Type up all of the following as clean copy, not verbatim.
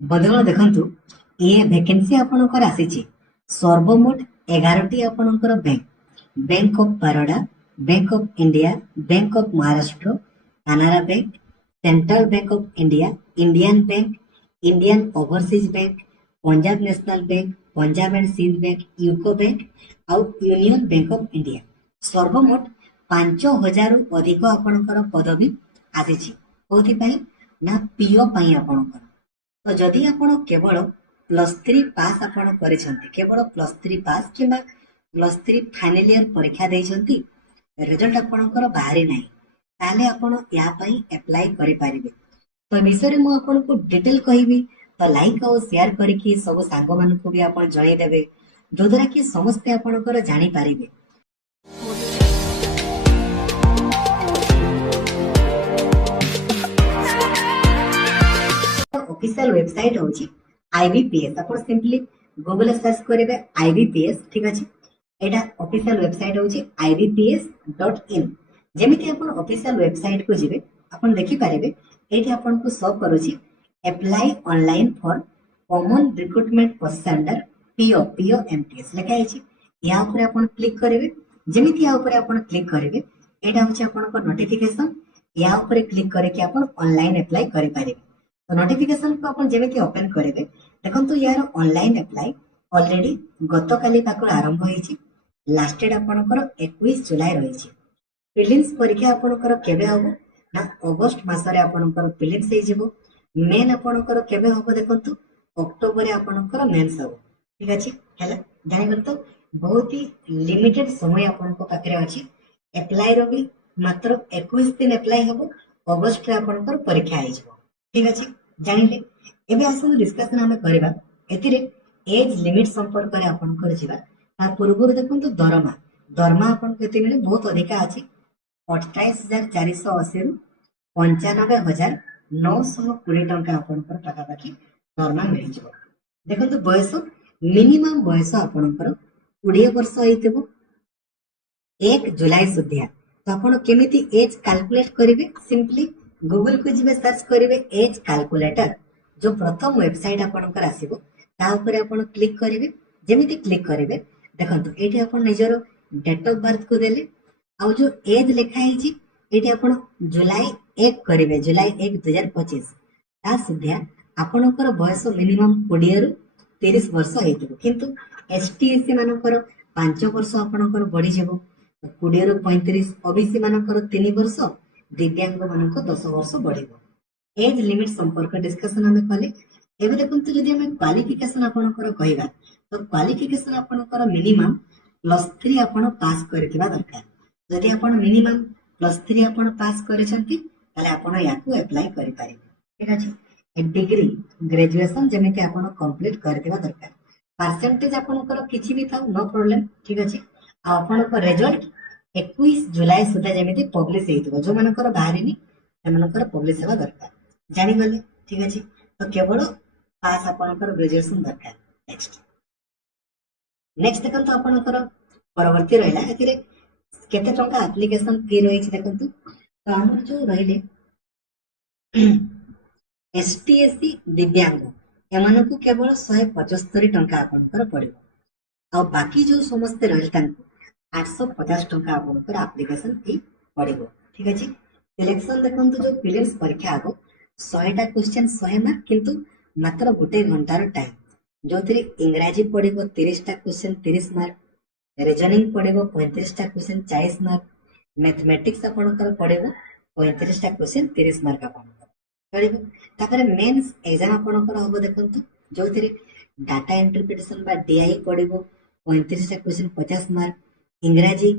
ବନ୍ଧୁଗଣ ଦେଖନ୍ତୁ, ଏ ଭେକେନ୍ସି ଆପଣଙ୍କର ଆସିଛି। ସର୍ବମୋଟ 11ଟି ଆପଣଙ୍କର bank of Baroda, bank of India, bank of Maharashtra, Canara bank, central bank of India, Indian bank, Indian overseas bank, Punjab national bank, Punjab and Sindh bank, UCO bank ଆଉ ୟୁନିୟନ ବ୍ୟାଙ୍କ ଅଫ୍ ଇଣ୍ଡିଆ। ସର୍ବମୋଟ 5,000ରୁ ଅଧିକ ଆପଣଙ୍କର ପଦବୀ ଆସିଛି। କୋଉଥିପାଇଁ? ନା ପିଓ ପାଇଁ ଆପଣଙ୍କର। ତ ଯଦି ଆପଣ କେବଳ +3 ପାସ୍ ଆପଣ କରିଛନ୍ତି, କେବଳ +3 ପାସ୍ କିମ୍ବା +3 ଫାଇନାଲ ଇୟର ପରୀକ୍ଷା ଦେଇଛନ୍ତି, ରେଜଲ୍ଟ ଆପଣଙ୍କର ବାହାରି ନାହିଁ, ତାହେଲେ ଆପଣ ୟା ପାଇଁ ଆପ୍ଲାଏ କରିପାରିବେ। ତ ଏ ବିଷୟରେ ମୁଁ ଆପଣଙ୍କୁ ଡିଟେଲ କହିବି। ତ ଲାଇକ୍ ଆଉ ସେୟାର କରିକି ସବୁ ସାଙ୍ଗମାନଙ୍କୁ ବି ଆପଣ ଜଣେଇଦେବେ, ଯୋଉଦ୍ୱାରା କି ସମସ୍ତେ ଆପଣଙ୍କର ଜାଣିପାରିବେ। ऑफिशियल वेबसाइट होची IBPS। आपण सिंपली गूगल सर्च करेंगे IBPS, ठीक अच्छे। एटा ऑफिशियल वेबसाइट होची ibps.in। जेमिति आपण ऑफिशियल वेबसाइट को जिवे आपण देखि पारिबे, एठी आपण को शो करूची apply online for common recruitment post under PO MTS लेखा आइछि। या ऊपर आपण क्लिक करेंगे। जेमिति या ऊपर आपण क्लिक करेंगे, एटा होची आपण को नोटिफिकेशन। या ऊपर क्लिक करके आपण ऑनलाइन अप्लाई करि पारिबे। तो नोटिफिकेशन को आपण जेमिति ओपन करेंगे, देखंतु यार ऑनलाइन अप्लाई ऑलरेडी गतकाली पाखु आरंभ होईछि। लास्ट डेट आपणकर 21 जुलाई रहिछि। प्रिलिम्स परीक्षा आपणकर केबे हबो? ना अगस्त मासरे आपणकर प्रिलिम्स हे जिवो। मेन आपणकर केबे हबो? देखंतु अक्टोबर रे आपणकर मेंस हबो। ठीक अछि हैला, जानि गल। तो बहुत ही लिमिटेड समय आपणको पाखरे अछि। अप्लाई रो भी मात्र 21 दिन अप्लाई हबो। अगस्त रे आपणकर परीक्षा हे जिवो। ठीक अछि, जानिले। एबे आसु डिस्कशन हमें करबा एथिरे एज लिमिट संपर्क रे आपणकर जिबा। ता पूर्व देखंतु दरमा दरमा आपन केते मिले? बहुत अधिका अछि। 28,480 रु 95,920 टंका आपनकर पाखापाखि दरमा मिल जिवो। देखंतु बयस मिनिमम बयस आपनकर 20 वर्ष होइथिबो 1 जुलाई सुधिया। तो आपण केमिति एज कैलकुलेट करिवे? सिंपली गूगल को जिवे, सर्च करिवे एज कैलकुलेटर। जो प्रथम वेबसाइट आपनकर आसीबो ता ऊपर आपण क्लिक करिवे। जेमिति क्लिक करिवे, देखंतु एठी आपण निजर डेट ऑफ बर्थ को देले, आउ जो एज लेखा हिची एठी आपण जुलाई 1 करिवे, जुलाई 1 2025। ता सुधिया आपणकर बयस मिनिमम 20 रु 30 वर्ष हेतिबो। किंतु ST SC मानकर 5 वर्ष आपणकर बढ़ी जेबो। 20 रु 35, OBC मानकर 3 वर्ष, दिव्यांग मानकर 10 वर्ष बढ़िबो। एज लिमिट संपर्क डिस्कशन हमें कले। एबे देखंतु जदि हमें क्वालिफिकेशन आपणकर कहिबा, तो क्वालिफिकेशन आपणकर मिनिमम +3 आपण पास करथिबा दरकार। जदि आपण मिनिमम +3 आपण पास करिसंती, ताले आपण याकू अप्लाई करि पारिबे। ठीक अछि। ए डिग्री ग्रेजुएशन जेमिति आपण कंप्लीट करथिबा दरकार। परसेंटेज आपणकर किछि भी थाउ, नो प्रॉब्लम। ठीक अछि। आ आपणकर रिजल्ट 21 जुलाई सुधा जेमिति पब्लिश हेइथिबो। जो मानकर बाहरिनी सेमानकर पब्लिश हेबा दरकार। जानि गले? ठीक अछि। तो केवल पास आपणकर ग्रेजुएशन दरकार। नेक्स्ट देखंतु आपणकर परवर्ती रहिला एथिरे केते टंका एप्लिकेशन फी रहिछि देखंतु। तो हमर जो रहिले ST SC दिव्यांग एमानकु केवल 175 टंका आपणकर पड़िबो। आ बाकी जो समस्त रहिल तांकु 850 टंका आपणकर एप्लिकेशन फी पड़िबो। ठीक अछि। सिलेक्शन देखंतु जो प्रीलिम्स परीक्षा हबो 100टा क्वेश्चन 100 मार्क, किंतु मात्र 1 घंटार टाइम। जो थिरे इंग्रजी पड़िबो 30टा क्वेश्चन 30 मार्क, रीजनिंग पड़िबो 35टा क्वेश्चन 40 मार्क, मैथमेटिक्स आपणकर पड़िबो 35टा क्वेश्चन 30 मार्क आपणकर पड़िबो। तापर मेंस एग्जाम आपणकर हबो देखंतु, जो थिरे डाटा इंटरप्रिटेशन बा DI पड़िबो 35टा क्वेश्चन 50 मार्क, इंग्रजी,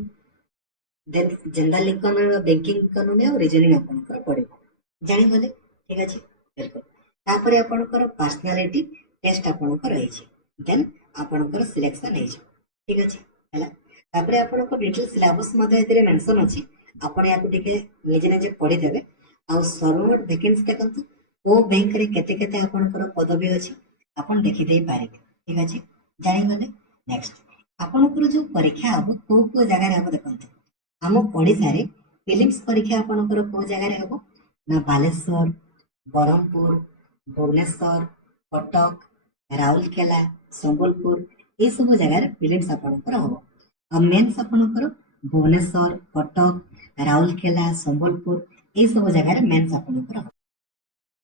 देन जनरल इकोनॉमी बा बैंकिंग इकोनॉमी और रीजनिंग आपणकर पड़िबो। जानि गले? ठीक अछि। बिल्कुल। तापर आपणकर पर्सनालिटी टेस्ट आपणकर रहिछि, देन आपणकर सिलेक्शन हेछि। ठीक अछि हैला। तापर आपणकर डिटेल सिलेबस मध्ये एथिरे मेंशन अछि। आपण याकु टिके निजे निजे पढि देबे। आ सर्वमोट वैकेंसी देखंतु ओ बैंक रे केते केते आपणकर पदवी अछि आपण देखि देई पारिबे। ठीक अछि। जानि गले? नेक्स्ट आपणकर जो परीक्षा हबो को जगह रे हबो देखंतु। हम ओडिसा रे प्रीलिम्स परीक्षा आपणकर को जगह रे हबो? ना बालेश्वर, बरहमपुर, भुवनेश्वर, कटक राउरकेला संबलपुर ये सब जगह फिल्म्स आपणकर हम और मेन्स आपणकर भुवनेश्वर कटक राउरकेला संबलपुर ये सब जगह मेन्स आपणकर हम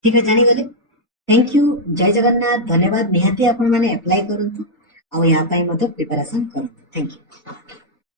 ठीक है जानीगले थैंक यू जय जगन्नाथ धन्यवाद निहाती आपण माने अप्लाई करंतु और यहाँ प्रिपरेशन करंतु थैंक यू।